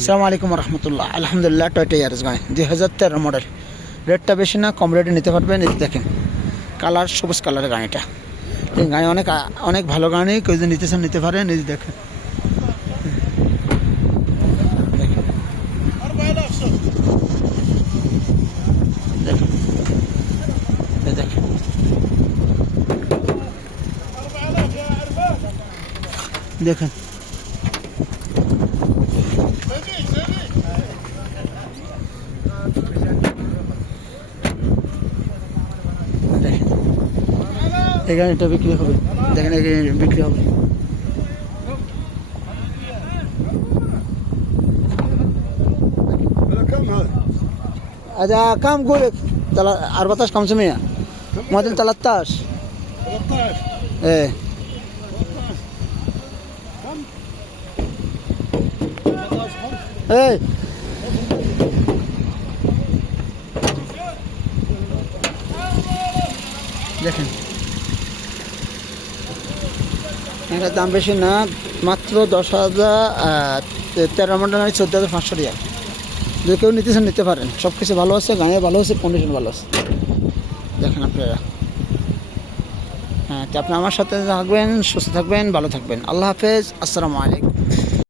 সালাম আলাইকুম রহমতুল্লাহ আলহামদুলিল্লাহ টয়টা ইয়ার্স গাড়ি দুই হাজার তেরো মডেল। রেটটা বেশি না, কম রেটে নিতে পারবেন। যে দেখেন, কালার, সবুজ কালারের গাড়িটা গাড়ি অনেক অনেক ভালো গাড়ি কেউ যদি নিতে চান নিতে পারেন। এই দেখেন। দেখেন। এখানে এটা বিক্রি হবে। দেখেন এখানে বিক্রি হবে। আচ্ছা কাম করে আর বাতাস কামছে মেয়া। মদিন তালাত্তাস হ্যাঁ Hey! দেখেন। এটার দাম বেশি না, মাত্র দশ হাজার তেরো মন্ডল মানে চোদ্দ হাজার পাঁচশো রিয়াল। যদি কেউ নিতেছেন নিতে পারেন। সব কিছু ভালো আছে, গায়ে ভালো আছে কন্ডিশন ভালো আছে। দেখেন আপনারা। হ্যাঁ তো আপনি আমার সাথে থাকবেন, সুস্থ থাকবেন, ভালো থাকবেন। আল্লাহ হাফেজ, আসসালামু আলাইকুম।